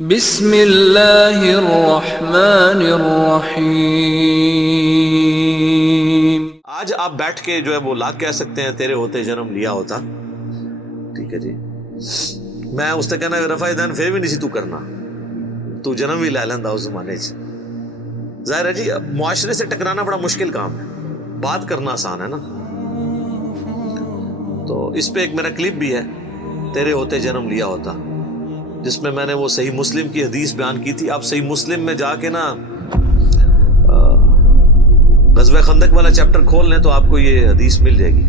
بسم اللہ الرحمن الرحیم۔ آج آپ بیٹھ کے جو ہے وہ لاکھ کہہ سکتے ہیں تیرے ہوتے جنم لیا ہوتا، ٹھیک ہے جی، میں اس سے کہنا رفع دین پھر بھی نہیں سی تو کرنا، تو جنم بھی لے لینا اس زمانے سے۔ ظاہر ہے جی اب معاشرے سے ٹکرانا بڑا مشکل کام ہے، بات کرنا آسان ہے نا۔ تو اس پہ ایک میرا کلپ بھی ہے تیرے ہوتے جنم لیا ہوتا، جس میں میں نے وہ صحیح مسلم کی حدیث بیان کی تھی۔ آپ صحیح مسلم میں جا کے نا غزوہ خندق والا چیپٹر کھول لیں تو آپ کو یہ حدیث مل جائے گی۔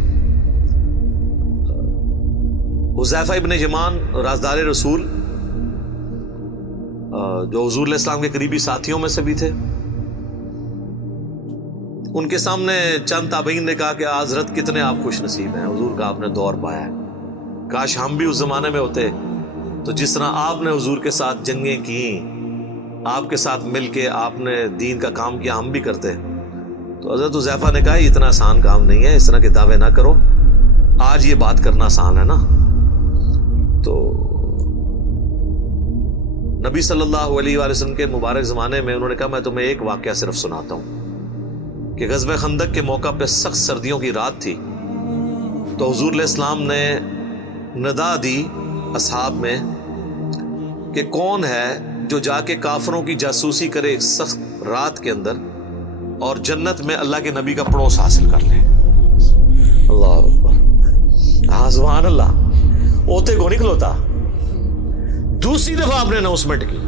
حذیفہ ابن یمان رازدار رسول، جو حضور علیہ السلام کے قریبی ساتھیوں میں سے بھی تھے، ان کے سامنے چند تابعین نے کہا کہ حضرت کتنے آپ خوش نصیب ہیں، حضور کا آپ نے دور پایا ہے، کاش ہم بھی اس زمانے میں ہوتے تو جس طرح آپ نے حضور کے ساتھ جنگیں کی، آپ کے ساتھ مل کے آپ نے دین کا کام کیا، ہم بھی کرتے۔ تو حضرت حذیفہ نے کہا یہ اتنا آسان کام نہیں ہے، اس طرح کے دعوے نہ کرو، آج یہ بات کرنا آسان ہے نا۔ تو نبی صلی اللہ علیہ وآلہ وسلم کے مبارک زمانے میں انہوں نے کہا میں تمہیں ایک واقعہ صرف سناتا ہوں کہ غزوہ خندق کے موقع پہ سخت سردیوں کی رات تھی، تو حضور علیہ السلام نے ندا دی اصحاب میں کہ کون ہے جو جا کے کافروں کی جاسوسی کرے ایک سخت رات کے اندر اور جنت میں اللہ کے نبی کا پڑوس حاصل کر لے۔ اللہ اکبر، ہاں سبحان اللہ، اوتے کو نہیں کھلوتا۔ دوسری دفعہ آپ نے اناؤنسمنٹ کی،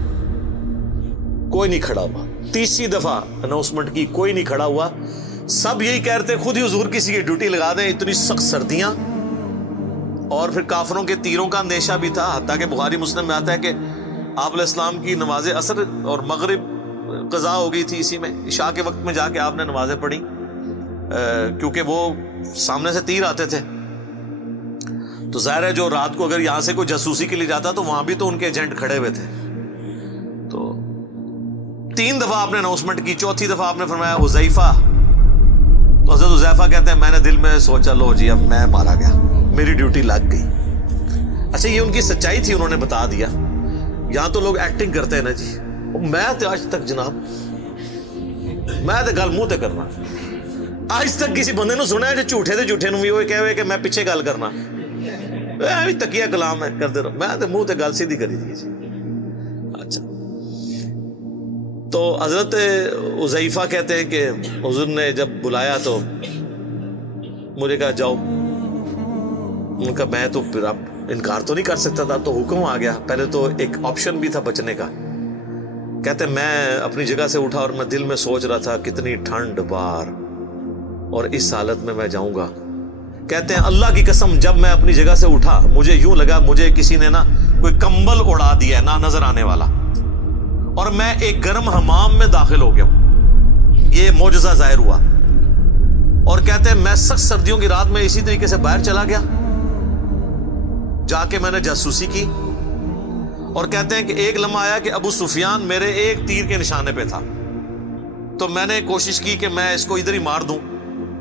کوئی نہیں کھڑا ہوا۔ تیسری دفعہ اناؤنسمنٹ کی، کوئی نہیں کھڑا ہوا۔ سب یہی کہتے خود ہی حضور کسی کی ڈیوٹی لگا دیں، اتنی سخت سردیاں، اور پھر کافروں کے تیروں کا اندیشہ بھی تھا، حتیٰ کہ بخاری مسلم میں آتا ہے کہ آپ علیہ السلام کی نماز عصر اور مغرب قضا ہو گئی تھی، اسی میں عشاء کے وقت میں جا کے آپ نے نمازیں پڑھی، کیونکہ وہ سامنے سے تیر آتے تھے۔ تو ظاہر ہے جو رات کو اگر یہاں سے کوئی جاسوسی کے لیے جاتا تو وہاں بھی تو ان کے ایجنٹ کھڑے ہوئے تھے۔ تو 3 دفعہ آپ نے اناؤنسمنٹ کی، چوتھی دفعہ آپ نے فرمایا حذیفہ، تو حضرت حذیفہ کہتے ہیں میں نے دل میں سوچا لو جی اب میں مارا گیا، میری ڈیوٹی لگ گئی۔ اچھا یہ ان کی سچائی تھی، انہوں نے بتا دیا۔ یہاں تو لوگ ایکٹنگ کرتے ہیں نا جی، میں تو آج تک جناب میں تو گل منہ تے کرنا، آج تک کسی بندے نو سنا ہے جو جھوٹے تے جھوٹے نو بھی وہ کہے کہ میں پیچھے گل کرنا، تکیہ کلام ہے کرتے رہو، میں تو منہ تے گل سیدھی کری دی جی۔ اچھا تو حضرت حذیفہ کہتے ہیں کہ حضور نے جب بلایا تو مجھے کہا جاؤ، ان کا میں تو پھر اب انکار تو نہیں کر سکتا تھا، تو حکم آ گیا۔ پہلے تو ایک آپشن بھی تھا بچنے کا، کہتے میں اپنی جگہ سے اٹھا اور میں دل میں سوچ رہا تھا کتنی ٹھنڈ بار اور اس حالت میں جاؤں گا۔ کہتے ہیں اللہ کی قسم جب میں اپنی جگہ سے اٹھا مجھے یوں لگا مجھے کسی نے نا کوئی کمبل اڑا دیا ہے، نہ نظر آنے والا، اور میں ایک گرم حمام میں داخل ہو گیا ہوں۔ یہ معجزہ ظاہر ہوا۔ اور کہتے ہیں میں سخت سردیوں کی رات میں اسی طریقے سے باہر چلا گیا، جا کے میں نے جاسوسی کی، اور کہتے ہیں کہ ایک لمحہ آیا کہ ابو سفیان میرے ایک تیر کے نشانے پہ تھا، تو میں نے کوشش کی کہ میں اس کو ادھر ہی مار دوں،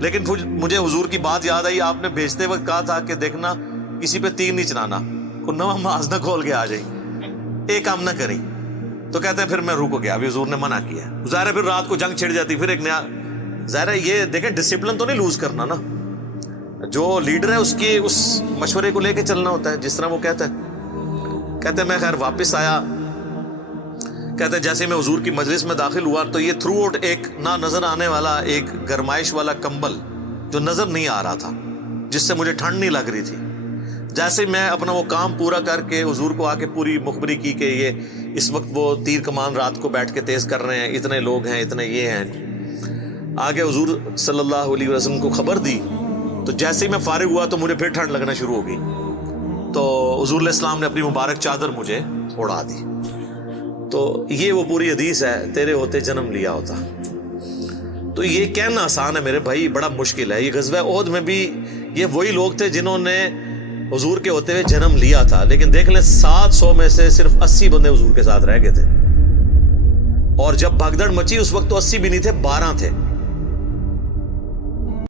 لیکن مجھے حضور کی بات یاد آئی، آپ نے بھیجتے وقت کہا تھا کہ دیکھنا کسی پہ تیر نہیں چلانا، کوئی نواں ماز نہ کھول کے آ جائیں، ایک کام نہ کریں۔ تو کہتے ہیں پھر میں رک گیا، ابھی حضور نے منع کیا۔ ظاہر ہے پھر رات کو جنگ چھڑ جاتی، پھر ایک نیا، ظاہر ہے یہ دیکھیں ڈسپلن تو نہیں لوز کرنا نا، جو لیڈر ہے اس کے اس مشورے کو لے کے چلنا ہوتا ہے جس طرح وہ کہتا ہے۔ کہتے ہیں میں خیر واپس آیا، کہتے ہیں جیسے میں حضور کی مجلس میں داخل ہوا تو یہ تھرو آؤٹ ایک نہ نظر آنے والا ایک گرمائش والا کمبل جو نظر نہیں آ رہا تھا، جس سے مجھے ٹھنڈ نہیں لگ رہی تھی۔ جیسے میں اپنا وہ کام پورا کر کے حضور کو آ کے پوری مخبری کی کہ یہ اس وقت وہ تیر کمان رات کو بیٹھ کے تیز کر رہے ہیں، اتنے لوگ ہیں، اتنے یہ ہیں، آگے حضور صلی اللہ علیہ وسلم کو خبر دی، تو جیسے ہی میں فارغ ہوا تو مجھے پھر ٹھنڈ لگنا شروع ہو گئی، تو حضور علیہ السلام نے اپنی مبارک چادر مجھے اڑا دی۔ تو یہ وہ پوری حدیث ہے تیرے ہوتے جنم لیا ہوتا۔ تو یہ کہنا آسان ہے میرے بھائی، بڑا مشکل ہے۔ یہ غزوہ احد میں بھی یہ وہی لوگ تھے جنہوں نے حضور کے ہوتے ہوئے جنم لیا تھا، لیکن دیکھ لیں 700 میں سے صرف 80 بندے حضور کے ساتھ رہ گئے تھے، اور جب بھگدڑ مچی اس وقت تو 80 بھی نہیں تھے، 12 تھے۔